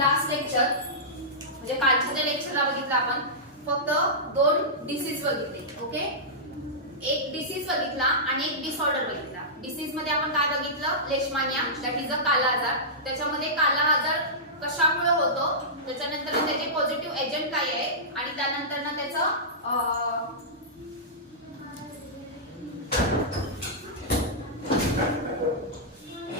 Last lecture म्हणजे कालच्या लेक्चरला बघितलं आपण फक्त 2 डिसीज बघितले. ओके, एक डिसीज बघितला आणि एक डिसऑर्डर बघितला. डिसीज मध्ये आपण काय बघितलं? लेशमानिया, दॅट इज अ काला आजार. त्याच्यामध्ये काला आजार कशामुळे होतो, त्याच्यानंतर त्याचे पॉझिटिव्ह एजंट काय आहे आणि त्यानंतर ना त्याचं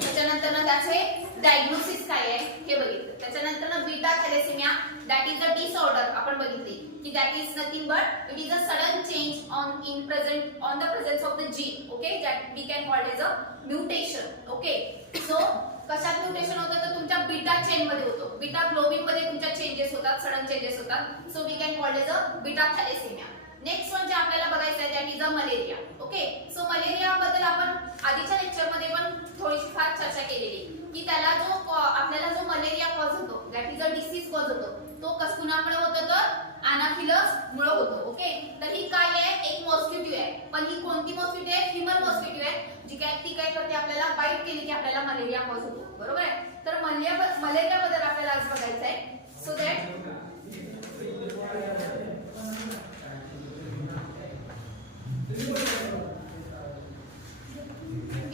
त्याच्यानंतर ना त्याचे डायग्नोसिस काय आहे हे बघितलं. त्याच्यानंतर ना beta thalassemia, that is a disorder आपण बघितली की that is nothing but it is a sudden change on the presence of the gene. Okay, that we can call as a mutation. Okay, so कशात mutation होतं तर तुमच्या beta chain मध्ये होतो. Beta globin मध्ये तुमच्या चेंजेस होतात, sudden changes होतात. So we can call as a beta thalassemia. Next one जे आपल्याला बघायचं आहे that is a malaria. Okay, so malaria बद्दल आपण आधीच्या लेक्चर मध्ये पण थोडीशी फार चर्चा केलेली की त्याला जो आपल्याला जो मलेरिया कॉज होतो that is a disease cause होतो तो कुणामुळे होतो तर अनाफिलस मुळे होतो. ओके, तर ही काय आहे? एक मॉस्किटो आहे. पण ही कोणती मॉस्किटो आहे? ह्युमन मॉस्किटो आहे जी काय ती काय करते आपल्याला बाईट केली की आपल्याला मलेरिया कॉज होतो. बरोबर आहे. तर मलेरिया बद्दल आपल्याला आज बघायचं आहे. So that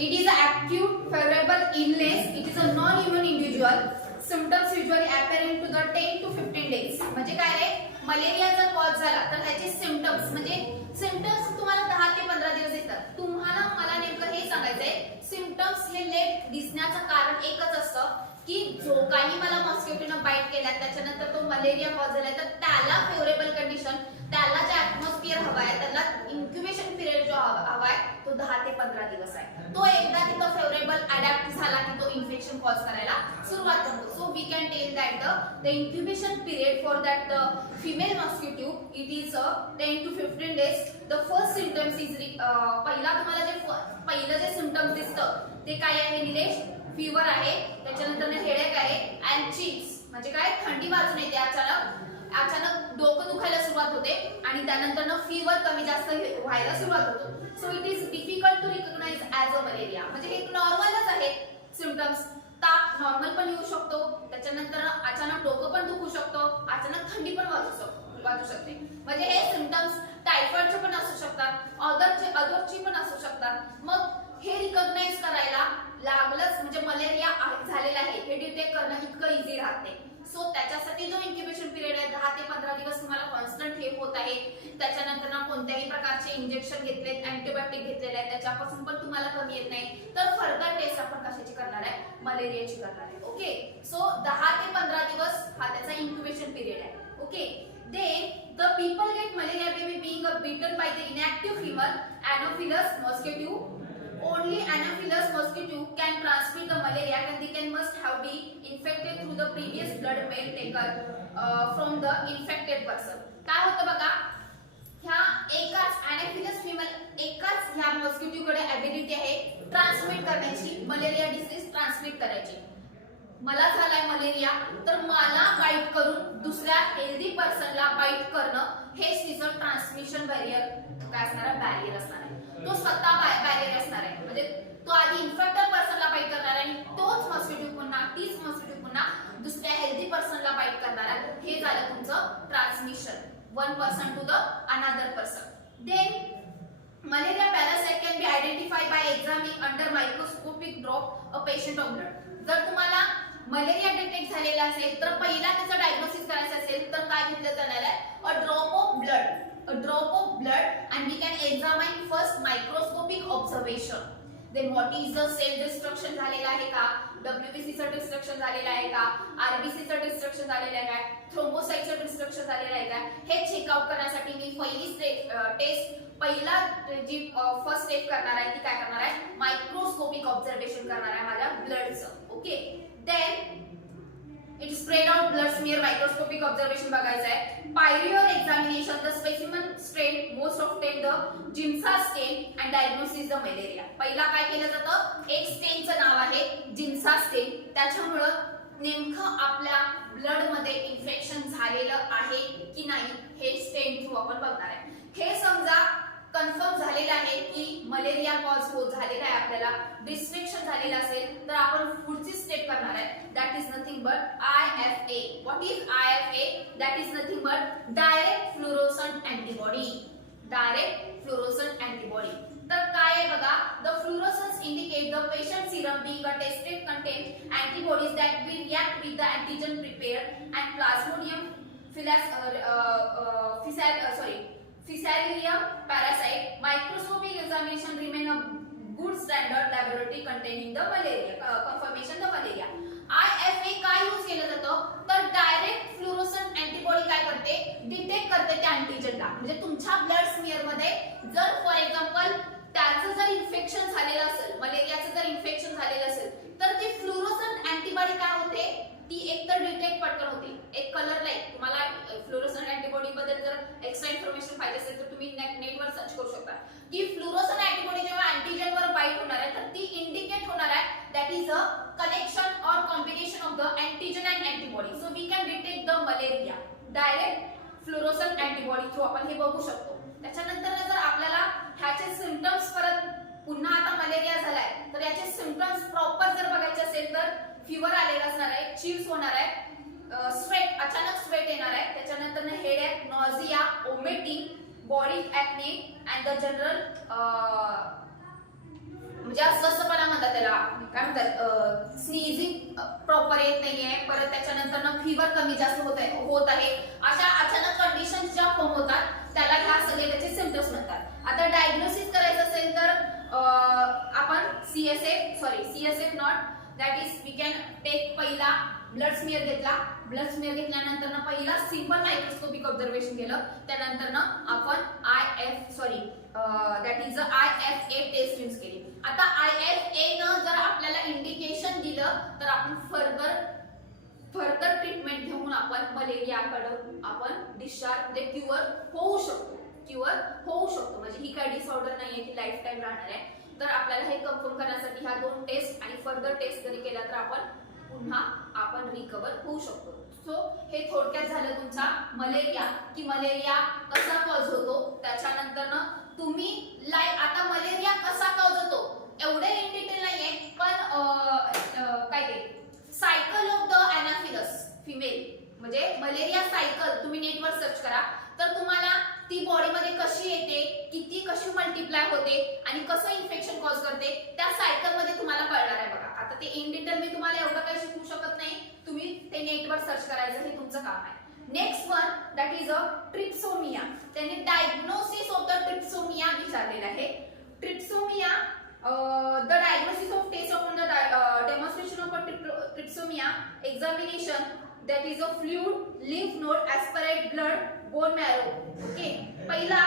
it is an acute febrile illness. It is a non-human individual. Symptoms usually apparent to the 10 to 15 days. म्हणजे काय रे? मलेरिया जर कॉज झाला तर त्याचे सिम्पटम्स म्हणजे सिम्पटम्स तुम्हाला 10 ते 15 दिवस येतात. तुम्हाला मला नेमकं हे सांगायचंय सिम्पटम्स हे लेट दिसण्याचं कारण एकच असतं की जो काही मला मॉस्किटोने बाईट केला त्याच्यानंतर तो मलेरिया कॉज झाला तर त्याला फेवरेबल कंडिशन, त्याला जे ऍटमॉस्फिअर हवा आहे, त्याला इन्क्युबेशन पिरियड जो हवा आहे तो 10 ते 15 दिवस आहे. तो एकदा तिथं फेवरेबल अडॅप्ट झाला की तो इन्फेक्शन कॉज करायला सुरुवात करतो. So we can tell that the incubation period for that female mosquito it is 10 to 15 days. The first symptoms is पहिला तुम्हाला जे पहिलं जे सिम्पटम्स दिसतं ते काय आहे निलेश? फीवर आहे, त्याच्यानंतर हेडेक आहे अँड चिक्स म्हणजे काय थंडी वाजून येते, अचानक डोकं दुखायला सुरुवात होते आणि त्यानंतर फीवर कमी जास्त व्हायला सुरुवात होतो. So it is difficult to recognise as a malaria. म्हणजे हे नॉर्मलच आहे सिम्पटम्स. ताप नॉर्मल पण येऊ शकतो, त्याच्यानंतर अचानक डोकं पण दुखू शकतो, अचानक थंडी पण वाजू शकते. म्हणजे हे सिम्पटम्स टायफॉइडचे पण असू शकतात, अदरची पण असू शकतात. मग हे रिकॉग्नाइज करायला लागलंच म्हणजे मलेरिया झालेला आहे हे डिटेक्ट करणं इतकं इझी राहत नाही. सो त्याच्यासाठी जो इन्क्युबेशन पिरियड आहे 10 ते 15 दिवस तुम्हाला कॉन्स्टंट हे होत आहे. त्याच्यानंतर ना कोणत्याही प्रकारचे इंजेक्शन घेतलेत, अँटीबायोटिक घेतलेले आहेत, त्याच्यापासून पण तुम्हाला कमी येत नाही तर फर्दर टेस्ट आपण कशाची करणार आहे? मलेरियाची करणार आहे. ओके, सो 10 ते 15 दिवस हा त्याचा इन्क्युबेशन पिरियड आहे. Okay, then the people get malaria baby being bitten by the inactive female Anopheles mosquito. Only Anopheles mosquito can transmit the malaria and they can must have been infected through the previous blood mail taken from the infected person. काय होतं बघा, ह्या एकाच Anopheles female एकाच ह्या mosquito कडे ability आहे transmit करण्याची, मलेरिया डिसीज ट्रान्समिट करायची. मला झालाय मलेरिया तर मला बाईट करून दुसऱ्या हेल्दी पर्सनला बाईट करणं हेच तिचं ट्रान्समिशन बॅरियर काय असणार आहे? बॅरियर असणार आहे. तो स्वतः बॅरियर असणार आहे. म्हणजे तो आधी इन्फेक्टेड पर्सनला बाईट करणार आहे आणि तोच मॉस्किटो पुन्हा तीच मॉस्किटो पुन्हा दुसऱ्या हेल्दी पर्सनला बाईट करणार आहे. हे झालं तुमचं transmission, one person to the another person. Then malaria parasite can be identified by examining under microscopic drop a patient of blood. जर तुम्हाला मलेरिया डिटेक्ट झालेला असेल तर पहिला त्याचं डायग्नोसिस करायचं असेल तर काय घेतलं जाणार आहे? A drop of blood and we can examine first microscopic observation. then what is the cell destruction झालेला आहे का, WBC चं डिस्ट्रक्शन झालेलं आहे का, RBC चं डिस्ट्रक्शन झालेलं आहे का, थ्रोम्बोसाइटचं डिस्ट्रक्शन झालेलं आहे का, हे चेकआउट करण्यासाठी मी पहिला जी फर्स्ट स्टेप करणार आहे ती काय करणार आहे? मायक्रोस्कोपिक ऑब्झर्वेशन करणार आहे माझ्या ब्लडचं. Okay, then it spread out blood smear microscopic observation बघायचं आहे. Prior examination the specimen strain most often the Giemsa stain and diagnosis the malaria. पहिला काय केलं जातं? एक स्टेनचं नाव आहे जिन्सा स्टेन, त्याच्यामुळं नेमकं आपल्या ब्लड मध्ये इन्फेक्शन झालेलं आहे की नाही हे स्टेन थ्रू आपण बघणार आहे. हे समजा कन्फर्म झालेलं आहे की मलेरिया कॉज झालेला आहे, आपल्याला डिस्ट्रक्शन झालेलं असेल तर आपण पुढची स्टेप करणार आहे that is nothing nothing but IFA. What is IFA? That is nothing but direct fluorescent antibody. Direct fluorescent antibody. तर काय आहे बघा, the fluorescence indicate the patient serum being a tested contain antibodies that will react with the antigen prepared and Plasmodium Fusarium parasite. Microscopic examination remain a good standard laboratory containing the malaria confirmation the malaria. IFA काय use केलं जातं, तर direct fluorescent antibody काय करते, detect करते त्या अँटीजनला. म्हणजे तुमच्या ब्लड स्मिअर मध्ये जर फॉर एक्झाम्पल त्याचं जर इन्फेक्शन झालेलं असेल, मलेरियाचं जर इन्फेक्शन झालेलं असेल, तर ती फ्लोरोसेंट अँटीबॉडी काय होते, ती एकतर डिटेक्ट पटकन होते. एक कलर लाईक तुम्हाला फ्लोरोसेंट अँटीबॉडी बद्दल जर एक्स्ट्रा इन्फॉर्मेशन पाहिजे असेल तर तुम्ही नेटवर सर्च करू शकता की फ्लोरोसेंट अँटीबॉडी जेव्हा अँटीजनवर बाइट होणार आहे तर ती इंडिकेट होणार आहे दॅट इज अ कनेक्शन और combination of the antigen and antibody. So we can detect the malaria direct fluorescent antibody through आपण हे बघू शकतो. त्याच्यानंतर जर आपल्याला ह्याचे सिम्पटम्स परत पुन्हा आता मलेरिया झालाय तर याचे सिम्पटम्स प्रॉपर जर बघायचे असेल तर फीवर आलेला असणार आहे, चिल्स होणार आहे, स्वेट अचानक स्वेट येणार आहे, त्याच्यानंतर हेडेक, नॉझिया, ओमेटिंग, बॉडी ऍक्ने अँड द जनरल म्हणजे अस्वस्थपणा म्हणतात त्याला, काय म्हणतात, स्नीजिंग प्रॉपर येत नाहीये, परत त्याच्यानंतर फीवर कमी जास्त होत आहे. अशा अचानक कंडिशन्स ज्या फॉर्म होतात त्याला ह्या सगळे त्याचे सिम्पटम्स म्हणतात. आता डायग्नोसिस करायचं असेल तर आपण CSF not that is we can take पहिला ब्लड स्मिअर घेतला, ब्लड स्मिअर घेतल्यानंतर पहिला सिंपल मायक्रोस्कोपिक ऑब्झर्वेशन केलं, त्यानंतर आपण that is IFA test use केली. आता IFA न जर आपल्याला इंडिकेशन दिलं तर आपण फर्दर ट्रीटमेंट घेऊन आपण मलेरियाकडे आपण डिस्चार्ज म्हणजे क्युअर होऊ शकतो. म्हणजे ही काही डिसऑर्डर नाहीये की लाईफ टाइम राहणार आहे. तर आपल्याला हे कन्फर्म करण्यासाठी ह्या 2 टेस्ट आणि फर्दर टेस्ट जरी केला तर आपण रिकवर होऊ शकतो. सो हे थोडक्यात झालं तुमचा मलेरिया कसा कॉज होतो. त्याच्यानंतर तुम्ही आता मलेरिया कसा कॉज होतो एवढे इन डिटेल नाहीये, पण काय ते सायकल ऑफ द अनाफिलस फिमेल म्हणजे मलेरिया सायकल तुम्ही नेटवर सर्च करा तर तुम्हाला ती बॉडीमध्ये कशी येते, कशी मल्टिप्लाय होते आणि कसं इन्फेक्शन कॉज करते त्या सायकल मध्ये तुम्हाला कळणार आहे बघा. आता ते इन डिटेल मी तुम्हाला एवढं काही शिकवू शकत नाही, तुम्ही ते नेटवर सर्च करायचं हे तुमचं काम आहे. Next one that is a trypsomia. त्यांनी डायग्नोसिस ऑफ द ट्रिप्सोमिया विचारलेलं आहे. Trypsomia the diagnosis of test of the demonstration of a trypsomia examination that is a fluid, lymph node, aspirate blood, bone marrow. Okay. पहिला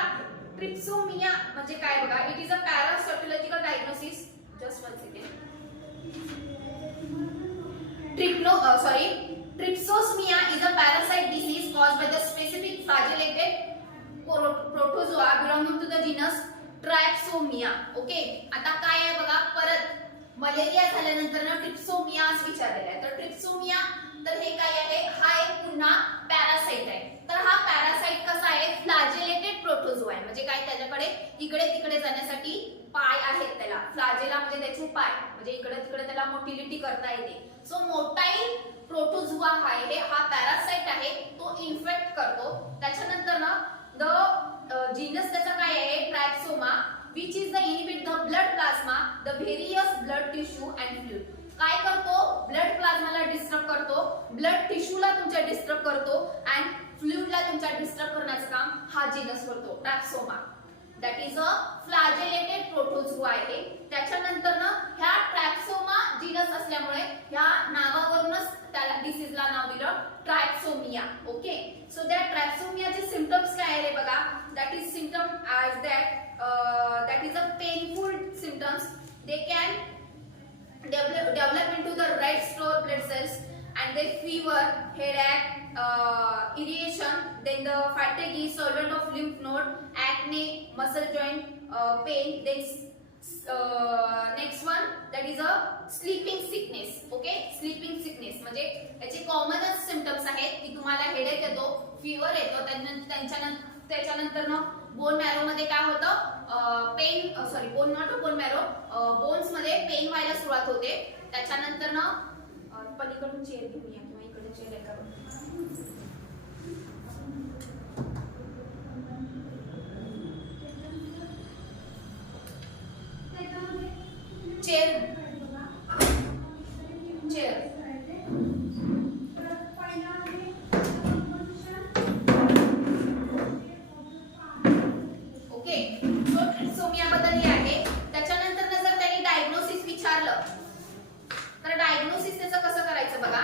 ट्रिप्सोमिया म्हणजे काय बघा, it is a parasitological diagnosis. Just one second. Trypsosmia is a parasite disease caused by the specific flagellated protozoa belonging to the genus Trypsomia. Okay. आता काय आहे बघा, परत malaria झाल्यानंतर ट्रिप्सोमिया असं विचारलेलं आहे. तर ट्रिप्सोमिया तर हे काय आहे, हा एक पुन्हा पॅरासाइट आहे. तर हा पॅरासाइट कसा आहे, फ्लॅजेलेटेड प्रोटोझोआ आहे. म्हणजे काय, त्याच्याकडे इकडे तिकडे जाण्यासाठी पाय आहेत त्याला. फ्लॅजेला म्हणजे त्याचे पाय, म्हणजे इकडे तिकडे त्याला मोटिलिटी करता येते. सो मोटाईल प्रोटोझोआ हा पॅरासाइट आहे, तो इन्फेक्ट करतो. त्याच्यानंतर द जीनस त्याचा काय आहे, trypsoma, which is the inhibit the blood plasma, the various blood tissue and fluid. काय करतो, ब्लड प्लाझ्माला डिस्टर्ब करतो, ब्लड टिश्यूला तुमच्या डिस्टर्ब करतो अँड फ्लुइडला तुमच्या डिस्टर्ब करण्याचं काम हा जीनस करतो, ट्रॅप्सोमा. दॅट इज अ फ्लॅजेलेटेड प्रोटोझोआ आहे. त्याच्यानंतर ह्या ट्रॅप्सोमा जीनस असल्यामुळे ह्या नावावरूनच त्याला डिसीजला नाव दिलं ट्रायप्सोमिया. ओके. सो त्या ट्रॅप्सोमियाचे सिम्पटम्स काय आहे रे बघा, that is symptom as that is a painful symptoms. They can develop into the red store blood cells and they fever, headache, irritation, then the fatigue, swelling of lymph node, acne, muscle joint pain. Then next one that is a sleeping sickness. Okay, sleeping sickness म्हणजे याचे कॉमनच symptoms आहेत की तुम्हाला headache येतो, fever येतो, त्याच्यानंतर bone marrow मध्ये काय होतं, बोन मॅरो बोन्स मध्ये पेन व्हायला सुरुवात होते. त्याच्यानंतर पलीकडून चेअर घेऊन या किंवा इकडे चेअर आहे का चेअर चेअर ओके. सो ट्रिप्सोमियाबद्दल हे आहे. त्याच्यानंतर जर त्यांनी डायग्नोसिस विचारलं तर डायग्नोसिस त्याचं कसं करायचं बघा.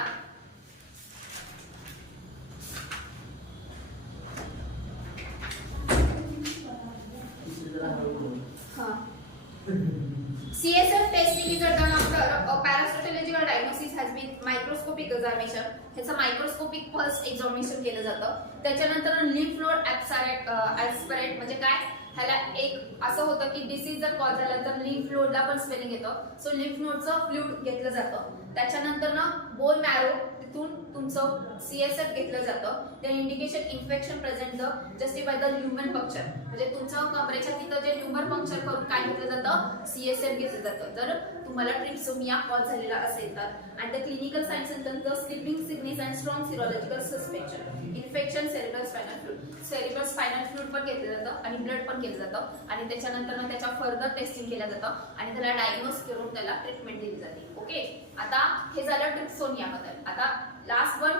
CSF testing is done after a parasitological diagnosis has been microscopic examination. ह्याचं मायक्रोस्कोपिक फर्स्ट एक्झामिनेशन केलं जातं. त्याच्यानंतर लिम्फ नोड ऍस्पिरेट म्हणजे काय, ह्याला एक असं होतं की डिसीज जर कॉज झाला तर लिम्फ नोडला पण स्वेलिंग येतं. सो लिम्फ नोडचं फ्लुइड घेतलं जातं. त्याच्यानंतर ना बोन मॅरो तिथून तुमचं CSF घेतलं जातं. त्या indication infection present the justify the human puncture म्हणजे तुमचं कमरेच्या तिथं जे ह्युमन पंक्चर करून काय घेतलं जातं, CSF घेतलं जातं. जर तुम्हाला ट्रिप्सोमिया कॉज झालेला असेल तर. And the clinical signs symptoms the sleeping sickness and strong serological suspension infection cerebral spinal fluid पण घेतलं जातं आणि ब्लड पण केलं जातं आणि त्याच्यानंतर त्याच्या फर्दर टेस्टिंग केलं जातं आणि त्याला डायग्नोज करून त्याला ट्रीटमेंट दिली जाते. ओके. आता हे झालं ट्रिप्सोमियाबद्दल. आता लास्ट वन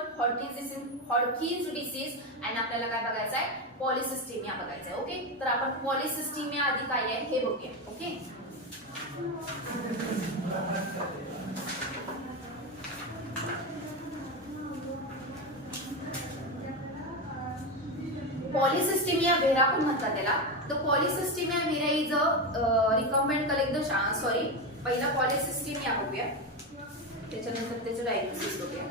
हॉडकिन्स डिसीज आणि आपल्याला काय बघायचं आहे, पॉलिसिस्टिमिया बघायचं आहे. ओके. तर आपण पॉलिसिस्टिमिया आधी काय आहे हे बघूया. ओके. पॉलिसिस्टिमिया व्हेरा पण म्हणतात त्याला. The polycythemia vera is a recommend collect the sorry पहिला पॉलिसिस्टिमिया बघूया, त्याच्यानंतर त्याचं डायग्नोसिस बघूया.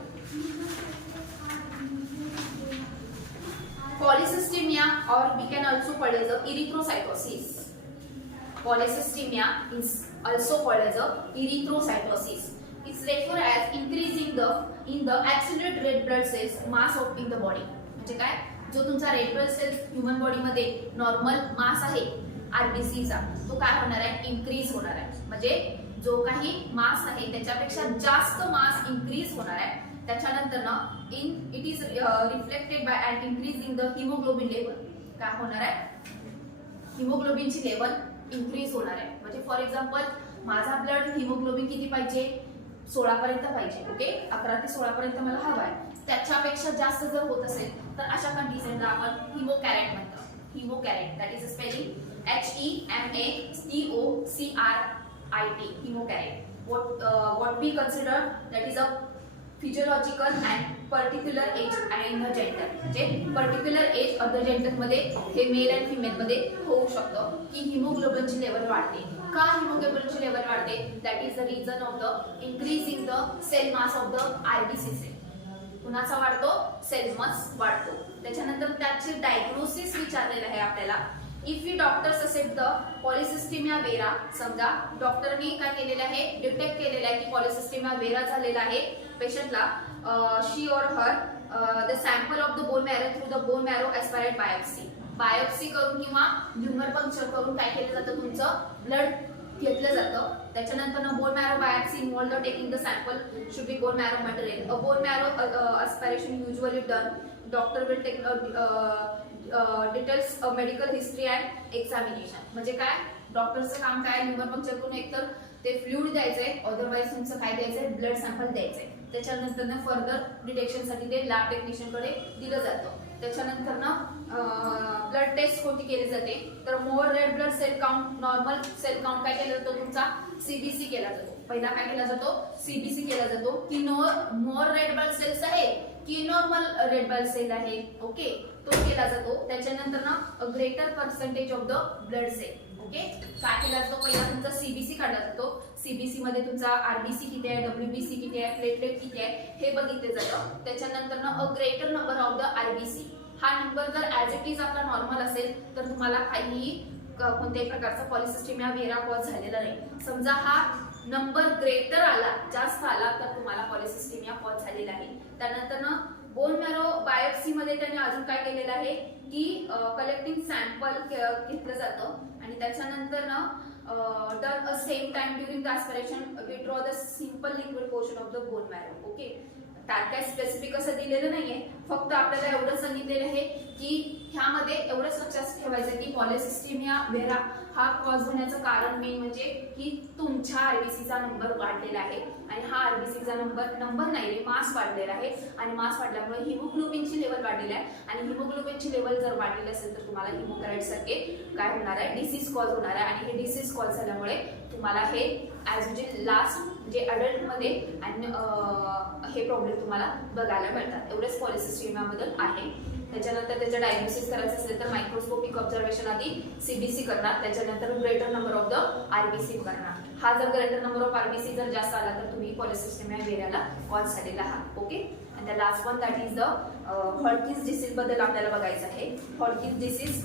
पॉलिसिस्टिमिया or we can also call as a erythrocytosis. Polycythemia is also called as a erythrocytosis. It's referred as increasing in the absolute red blood cells mass of in the body. म्हणजे काय, जो तुमचा red blood cells human body मध्ये normal mass आहे RBC चा, तो काय होणार आहे, इन्क्रीज होणार आहे. म्हणजे जो काही मास आहे त्याच्यापेक्षा जास्त मास इन्क्रीज होणार आहे. त्याच्यानंतर ना it is reflected by and increase in the haemoglobin level. काय होणार आहे, हिमोग्लोबिनची लेवल इन्क्रीज होणार आहे. म्हणजे फॉर एक्झाम्पल माझा ब्लड हिमोग्लोबिन किती पाहिजे, 16 पर्यंत पाहिजे. ओके. 11 ते 16 पर्यंत मला हवा आहे. त्याच्यापेक्षा जास्त जर होत असेल तर अशा कंडिशनला आपण हिमोकॅरेट म्हणतो. Hematocrit that is spelling HEMATOCRIT. Hematocrit. what we consider that is a physiological and particular age and in the gender. म्हणजे particular age of the gender मध्ये हे मेल अँड फिमेल मध्ये होऊ शकतं की हिमोग्लोबिनची लेवल वाढते. का हिमोग्लोबिनची लेवल वाढते, that is the reason of the increasing the cell mass of the RBC cell. कुणाचा वाढतो, सेल मास वाढतो. त्याच्यानंतर त्याचे डायग्नोसिस विचारलेलं आहे आपल्याला. If you doctors accept the polycythemia vera, समजा डॉक्टरनी काय केलेलं आहे, डिटेक्ट केलेलं आहे की पॉलिसिस्टिमिया व्हेरा झालेला आहे पेशंटला, she or her the sample of the bone marrow through the bone marrow aspirate biopsy करून किंवा ह्युमर पंक्चर करून काय केलं जातं, तुमचं ब्लड घेतलं जातं. त्याच्यानंतर bone marrow biopsy involve the taking the sample should be bone marrow material. A bone marrow aspiration usually done. Doctor will take details medical history and examination. म्हणजे काय, डॉक्टरचं काम काय, ह्युमर पंक्चर करून एकतर ते फ्लुइड द्यायचंय, अदरवाईज तुमचं काय द्यायचंय, ब्लड सॅम्पल द्यायचंय. त्याच्यानंतर फर्दर डिटेक्शनसाठी ते लॅब टेक्निशियनकडे दिलं जातं. त्याच्यानंतर ब्लड टेस्ट कोणती केली जाते, तर more red blood cell count, normal cell count काय केला जातो, तुमचा CBC केला जातो. पहिला काय केला जातो, CBC केला जातो की मोर रेड ब्लड सेल्स आहे की नॉर्मल रेड ब्लड सेल आहे. ओके. तो केला जातो. त्याच्यानंतर greater percentage of the blood cell. Okay. काय केला जातो, पहिला तुमचा CBC काढला जातो. CBC मध्ये तुमचा RBC किती आहे, WBC किती आहे, प्लेटलेट किती आहे हे बघितले जातं. त्याच्यानंतर a greater number of the RBC. हा नंबर जर ऍज इट इज आपला नॉर्मल असेल तर तुम्हाला काहीही कोणत्याही प्रकारचा पॉलिसिस्टिमिया व्हेरा कॉज झालेला नाही. समजा हा नंबर ग्रेटर आला, जास्त आला, तर तुम्हाला पॉलिसिस्टिमिया कॉज झालेला आहे. त्यानंतर बोन मॅरो बायोप्सी मध्ये त्यांनी अजून काय केलेलं आहे की कलेक्टिंग सॅम्पल घेतलं जातं आणि त्याच्यानंतर done a same time during the aspiration we draw the simple liquid portion of the bone marrow. Okay, त्यात काय स्पेसिफिक असं दिलेलं नाहीये, फक्त आपल्याला एवढं सांगितलेलं आहे की ह्यामध्ये एवढंच लक्षात ठेवायचं की पॉलिसिस्टेमिया व्हेरा हा कॉज होण्याचं कारण मेन म्हणजे की तुमच्या आरबीसीचा नंबर वाढलेला आहे आणि हा आरबीसीचा नंबर नाही रे, मास वाढलेला आहे आणि मास वाढल्यामुळे हिमोग्लोबिनची लेवल वाढलेली आहे आणि हिमोग्लोबिनची लेवल जर वाढलेली असेल तर तुम्हाला हिमोग्राईड सारखे काय होणार आहे, डिसीज कॉज होणार आहे आणि हे डिसीज कॉज झाल्यामुळे तुम्हाला हे ॲज म्हणजे लास्ट म्हणजे अडल्टमध्ये आणि हे प्रॉब्लेम तुम्हाला बघायला मिळतात. एवढेच पॉलिसिस्टेमियाबद्दल आहे. त्याच्यानंतर त्याचं डायग्नोसिस करायचं असेल तर मायक्रोस्कोपिक ऑब्झर्वेशन आधी सीबीसी करणार, त्याच्यानंतर greater number of the RBC करणार. हा जर ग्रेटर नंबर ऑफ आरबीसी जर जास्त आला तर तुम्ही पॉलिसिस्टेमिया व्हेरियाला कॉज झालेला आहात. ओके, आणि the last one that is the Hodgkin's disease बद्दल आपल्याला बघायचं आहे. हॉडकिन्स डिसीज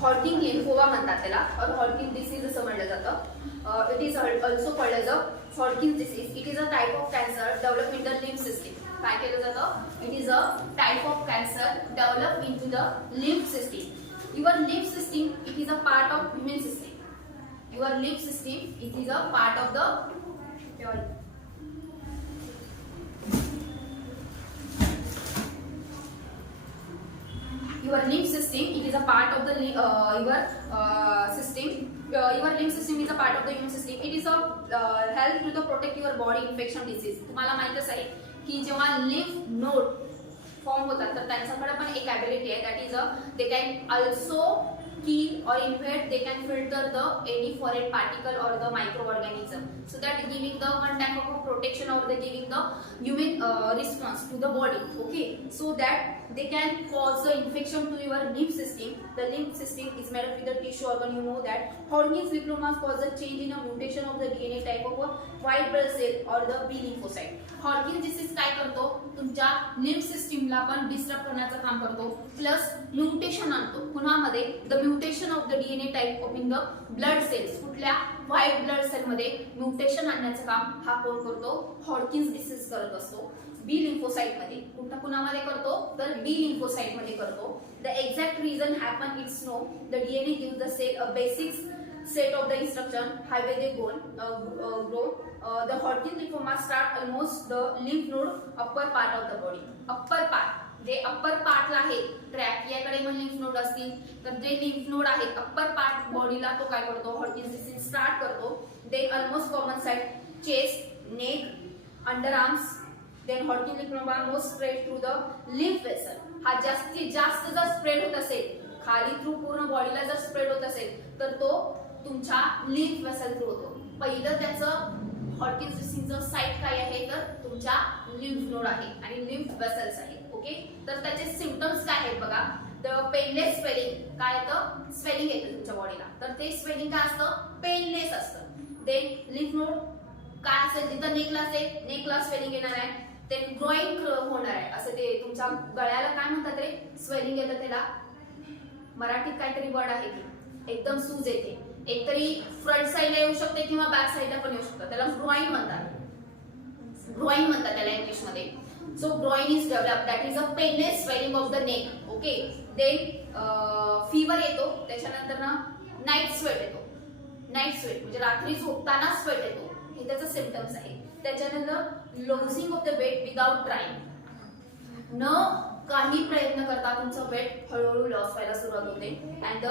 हॉडकिन लिम्फोमा म्हणतात त्याला, और हॉडकिन डिसीज असं म्हणलं जातं. It is also called as a Hodgkin's disease. It is a type of cancer develop in the lymph system. काय केलं जातं, it is a type of cancer develop into the lymph system. Your lymph system it is a part of human system. Your lymph system it is a part of the your lymph system it is a part of the system. Your lymph system is a part of the immune system. It is a help to the protect your body infection disease. तुम्हाला माहितच आहे की जेव्हा lymph node form होतात तर त्यांच्याकडे पण एक ॲबिलिटी आहे, that is a they can also kill or invade, they can filter the any foreign particle or the microorganism, so that giving the one type of protection or the giving the human response to the body. Okay, so that they can cause the infection to your lymph system. The lymph system is made up with the tissue organ. You know that Hodgkin's lymphomas cause a change in a mutation of the DNA type of a white blood cell or the B lymphocyte. Hodgkin's disease काय करतो, तुमच्या lymph systemला पण disturb करण्याचं काम करतो, plus mutation आणतो कुणामध्ये, the mutation of the DNA type of in the blood cells. कुठल्या व्हाईट ब्लड सेल मध्ये म्युटेशन आणण्याचं काम हा कोण करतो, हॉडकिन्स डिसीज करत असतो. बी लिम्फोसाइट मध्ये कुणामध्ये करतो, तर बी लिम्फोसाइट मध्ये करतो. The exact reason happen it's no, the DNA give the cell a basic set of the instruction how they grow. The Hodgkin lymphoma start almost the lymph node upper part of the body. Upper part जे upper पार्टला आहे, ट्रॅकियाकडे पण lymph node असतील तर जे lymph node आहेत upper part बॉडीला तो काय करतो, हॉडकिन्स डिसीज स्टार्ट करतो. Then almost common site chest, neck, under arms. Then Hodgkin lymphoma most spread through the lymph vessel. हा जास्तीत जास्त जर स्प्रेड होत असेल खाली थ्रू पूर्ण बॉडीला जर स्प्रेड होत असेल तर तो तुमच्या लिम्फ वेसल थ्रू होतो. पहिलं त्याचं हॉडकिन्स डिसीजचं साईट काय आहे तर तुमच्या लिम्फ नोड आहे आणि लिम्फ वेसल्स आहे. ओके, तर त्याचे सिम्पटम्स काय आहेत बघा. द पेनलेस स्वेलिंग, काय येतं, स्वेलिंग येतं तुमच्या बॉडीला, तर ते स्वेलिंग काय असतं, पेनलेस असतं. देन लिम्फ नोड काय असेल, जिथं नेकला असेल नेकला स्वेलिंग येणार आहे. देन ग्रोईंग होणार आहे, असं ते तुमच्या गळ्याला काय म्हणतात रे, स्वेलिंग येतं, त्याला मराठीत काहीतरी वर्ड आहे की एकदम सूज येते. एकतरी फ्रंट साइडला येऊ शकते किंवा बॅक साइडला पण येऊ शकतं, त्याला ग्रोईन म्हणतात. ग्रोईन म्हणतात त्याला इंग्लिश मध्ये. So groin is develop, that is a painless swelling of the neck. Okay, then fever येतो, त्याच्यानंतर ना नाईट स्वेट येतो. नाईट स्वेट म्हणजे रात्री झोपताना स्वेट येतो, हे त्याचं सिम्पटम्स आहे. त्याच्यानंतर losing of the weight without trying, न काही प्रयत्न करता तुमचं वेट हळूहळू लॉस व्हायला सुरुवात होते. अँड द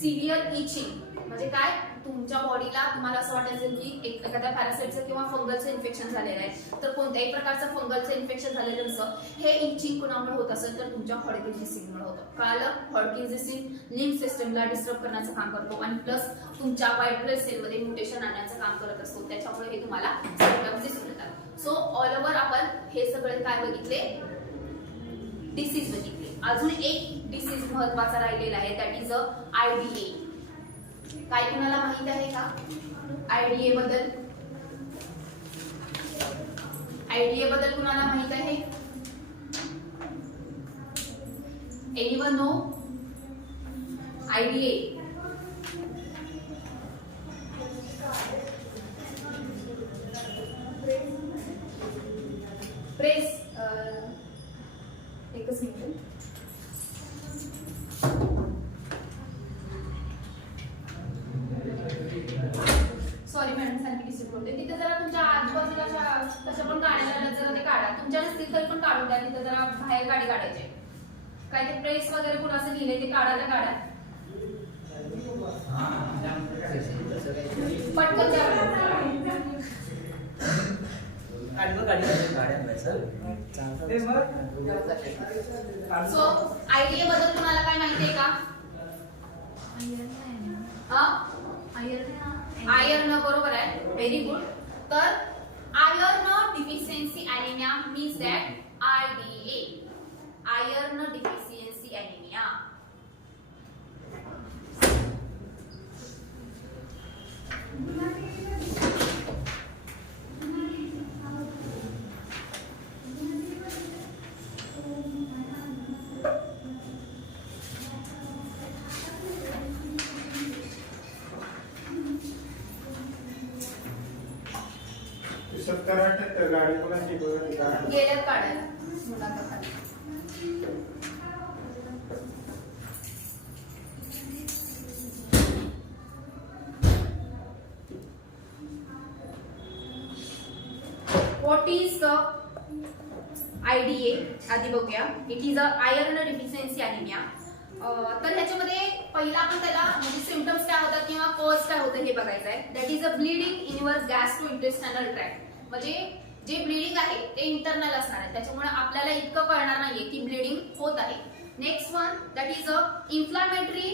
सिव्हिअर इचिंग म्हणजे काय, तुमच्या बॉडीला तुम्हाला असं वाटत असेल की एखाद्या पॅरासाइटचं किंवा फंगलचं इन्फेक्शन झालेलं आहे, तर कोणत्याही प्रकारचं फंगलचं इन्फेक्शन झालेलं नसतं. हे इचिंग कुणामुळे होत असेल तर तुमच्या हॉडकिन्स डिसीजमुळे होतं. कळालं, हॉडकिन्स डिसीज लिम्फ सिस्टमला डिस्टर्ब करण्याचं काम करतो आणि प्लस तुमच्या व्हाईट ब्लड सेलमध्ये म्युटेशन आणण्याचं काम करत असतो. त्याच्यामुळे हे तुम्हाला सिम्पटम्स दिसून येतात. सो ऑल ओव्हर आपण हे सगळे काय बघितले, डिसीज बघितले. अजून एक डिसीज महत्वाचा राहिलेला आहे, दॅट इज अ IDA. काय कुणाला माहित आहे का IDA बद्दल? IDA बद्दल कुणाला माहित आहे? Anyone know IDA? प्रेस एकच मिनिट. सॉरी मॅडम, सारखी डिस्टर्ब होते. तिथे जरा तुमच्या आजूबाजूला कशा पण गाड्या जरा ते काढा. तुमच्या नसतील तरी पण काढून द्या. तिथे जरा बाहेर गाडी काढायची. काय ते प्रेस वगैरे कुणा असं लिहिलंय ते काढा, त्या गाड्या पटकन द्या. सो आयडिया बद्दल तुम्हाला काय माहितीये का? आयर्न बरोबर आहे. Very good. तर iron deficiency anaemia means that IDA, iron deficiency anaemia. गाडी कोणाची गेल्यात काढायला मुलाखत. What is the IDA? आधी बघूया. It is a iron deficiency anaemia. तर ह्याच्यामध्ये पहिला आपण त्याला म्हणजे सिम्पटम्स काय होतात किंवा कॉज काय होतं हे बघायचं आहे. That is a bleeding in your gastrointestinal tract. म्हणजे जे ब्लीडिंग आहे ते इंटरनल असणार आहे, त्याच्यामुळे आपल्याला इतकं कळणार नाहीये की ब्लीडिंग होत आहे. Next one that is a inflammatory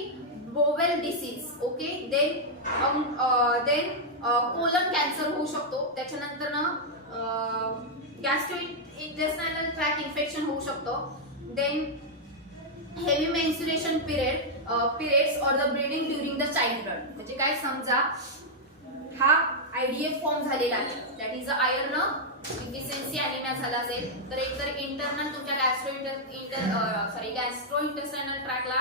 bowel disease. Okay. Then colon cancer होऊ शकतो. त्याच्यानंतर गॅस्ट्रोइंटेस्टायनल ट्रॅक्ट इन्फेक्शन होऊ शकतो. देन हेवी मेन्स्ट्रुएशन पिरियड्स और the bleeding during the childhood. म्हणजे काय, समजा हा IDA फॉर्म झालेला आहे, that is a iron deficiency anaemia झाला असेल तर एकतर इंटरनल तुमच्या गॅस्ट्रोइंटेस्टायनल ट्रॅकला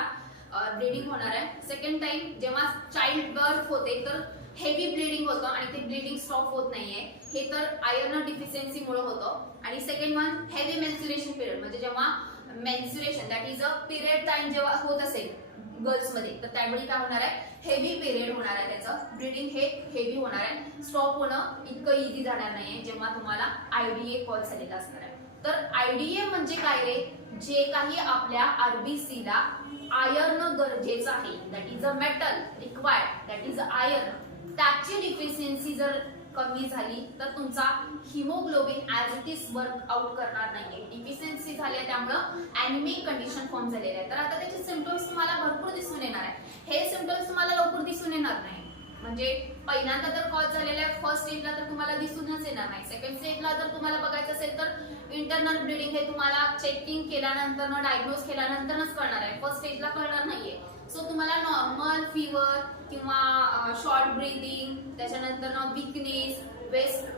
ब्लीडिंग होणार आहे. सेकंड टाइम जेव्हा चाइल्ड बर्थ होते तर हेवी ब्लीडिंग होतं आणि ते ब्लीडिंग स्टॉप होत नाहीये, हे तर आयर्न डिफिशियन्सी मुळे होतं. आणि second one heavy menstruation period, म्हणजे जेव्हा menstruation that is a period time जेव्हा होत असेल गर्ल्स मध्ये तर त्यावेळी काय होणार आहे, हेवी पिरियड होणार आहे. त्याचं ब्लीडिंग हे हेवी होणार आहे. स्टॉप होणं इतकं इझी जाणार नाहीये जेव्हा तुम्हाला IDA कॉल झालेला असणार आहे. तर IDA म्हणजे काय रे, जे काही आपल्या RBC ला आयर्न गरजेचं आहे, that is a metal required, that is a iron, त्याची डिफिशियन्सी जर कमी झाली तर तुमचा haemoglobin as it is work out करणार नाहीये. डिफिशियन्सी झाली आहे त्यामुळं अॅनिमिक कंडिशन फॉर्म झालेली आहे. तर आता त्याचे सिम्पटम्स तुम्हाला भरपूर दिसून येणार आहे. हे सिम्पटम्स तुम्हाला लवकर दिसून येणार नाही. म्हणजे पहिल्यांदा जर कॉज झालेला आहे फर्स्ट स्टेजला तर तुम्हाला दिसूनच येणार नाही. सेकंड स्टेजला जर तुम्हाला बघायचं असेल तर इंटरनल ब्लीडिंग हे तुम्हाला चेकिंग केल्यानंतर डायग्नोज केल्यानंतरच कळणार आहे. फर्स्ट स्टेजला कळणार नाहीये. सो तुम्हाला नॉर्मल फीवर किंवा शॉर्ट ब्रीदिंग, त्याच्यानंतर विकनेस,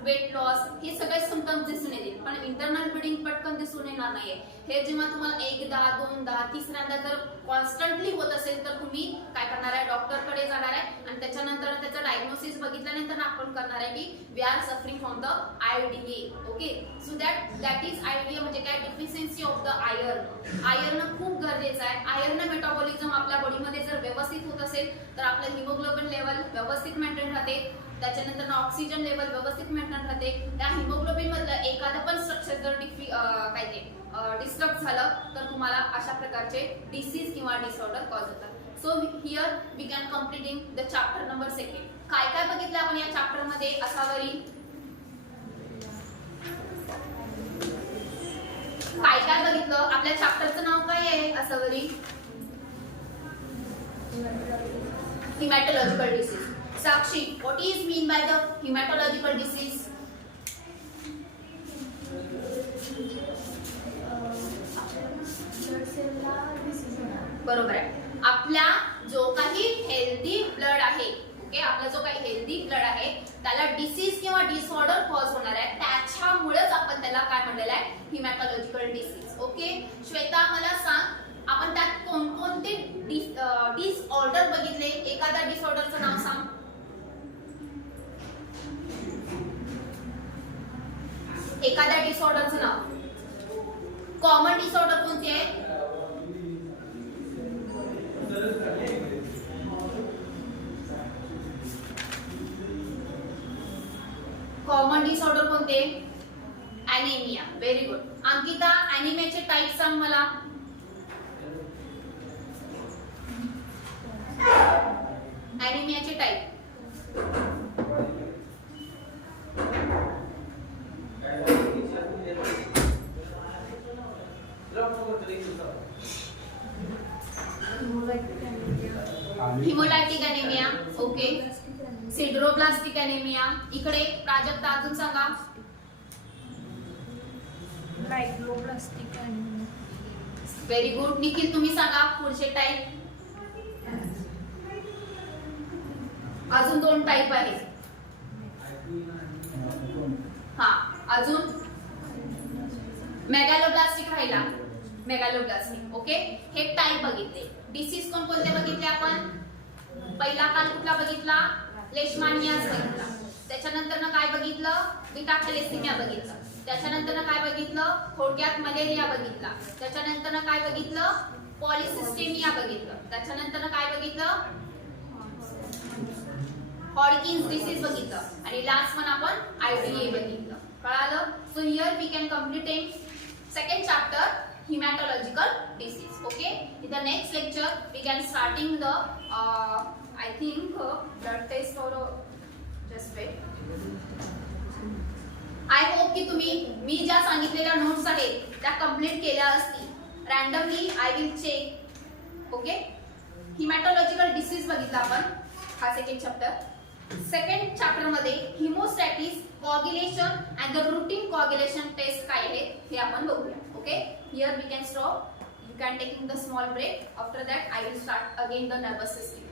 वेट लॉस हे सगळे सिम्पटम्स दिसून येतील, पण इंटरनल ब्लीडिंग पटकन दिसून येणार नाहीये. हे जेव्हा तुम्हाला एकदा, दोनदा, तिसऱ्यांदा जर कॉन्स्टंटली होत असेल तर तुम्ही काय करणार आहे, डॉक्टरकडे जाणार आहे आणि त्याच्यानंतर त्याचं डायग्नोसिस बघितल्यानंतर आपण करणार आहे की we are suffering from the IDA. Okay. So that is IDA म्हणजे काय, deficiency of the iron. Iron खूप गरजेचं आहे. आयर्न मेटाबॉलिझम आपल्या बॉडीमध्ये जर व्यवस्थित होत असेल तर आपलं हिमोग्लोबिन लेवल व्यवस्थित मेंटेन राहते. त्याच्यानंतर ऑक्सिजन लेवल व्यवस्थित मेंटेन राहते. त्या हिमोग्लोबिन मधलं एखादं पण स्ट्रक्चर जर डिस्टर्ब झालं तर तुम्हाला अशा प्रकारचे डिसीज किंवा डिसऑर्डर कॉज होतात. So here we can completing the chapter number 2. काय काय बघितलं आपण या चॅप्टर मध्ये असावरी, काय काय बघितलं, आपल्या चॅप्टरचं नाव काय आहे Asavari, hematological disease. Sakshi, what is mean by the hematological disease? बरोबर आहे. आपला जो काही हेल्दी ब्लड आहे, ओके, आपला जो काही हेल्दी ब्लड आहे त्याला डिसीज किंवा डिसऑर्डर कॉज होणार आहे, त्याच्यामुळेच आपण त्याला काय म्हणलेलं आहे, हिमॅटॉलॉजिकल डिसीज. ओके. श्वेता मला सांग, आपण त्यात कोणकोणते डिसऑर्डर बघितले, एखाद्या डिसऑर्डरचं नाव सांग. एखाद्या डिसऑर्डरचं नाव. कॉमन डिसऑर्डर कोणते आहेत? कॉमन डिसऑर्डर कोणते? ॲनिमिया. Very good. अंकिता, ॲनिमियाचे टाइप सांग मला. ॲनिमियाचे type. Haemolytic anaemia. Okay. Sideroblastic anaemia. इकडे प्राजक्ता अजून सांगा. लाइकोप्लास्टिक ॲनिमिया. Very good. निखिल तुम्ही सांगा पुढचे टाइप. अजून 2 टाइप आहेत. हा, अजून मेगॅलोब्लास्टिक राहिला. मेगॅलोब्लास्टिक. ओके. हे टाइप बघितले. डिसीज कोणते बघितले आपण? पहिला काल कुठला बघितला? लेशमानियास बघितला. त्याच्यानंतर काय बघितलं? बीटा थॅलेसेमिया बघितलं. त्याच्यानंतर काय बघितलं? थोडक्यात मलेरिया बघितला. त्याच्यानंतर काय बघितलं? पॉलिसिस्टेमिया बघितलं. त्याच्यानंतर काय बघितलं? हॉडकिन्स डिसीज बघितलं. आणि लास्ट वन आपण आयडीए बघितलं. कळालं? So here we can complete in second chapter hematological disease. Okay, in the next lecture we can starting the I think blood test or just wait. I hope की तुम्ही मी ज्या सांगितलेल्या notes आहेत त्या complete केल्या असतील. Randomly I will check. Okay. Haematological disease बघितला आपण हा सेकंड चॅप्टर. सेकंड चॅप्टर मध्ये haemostasis, coagulation and the routine coagulation test काय आहे हे आपण बघूया. Okay, here we can stop. You can take the small break. After that, I will start again the nervous system.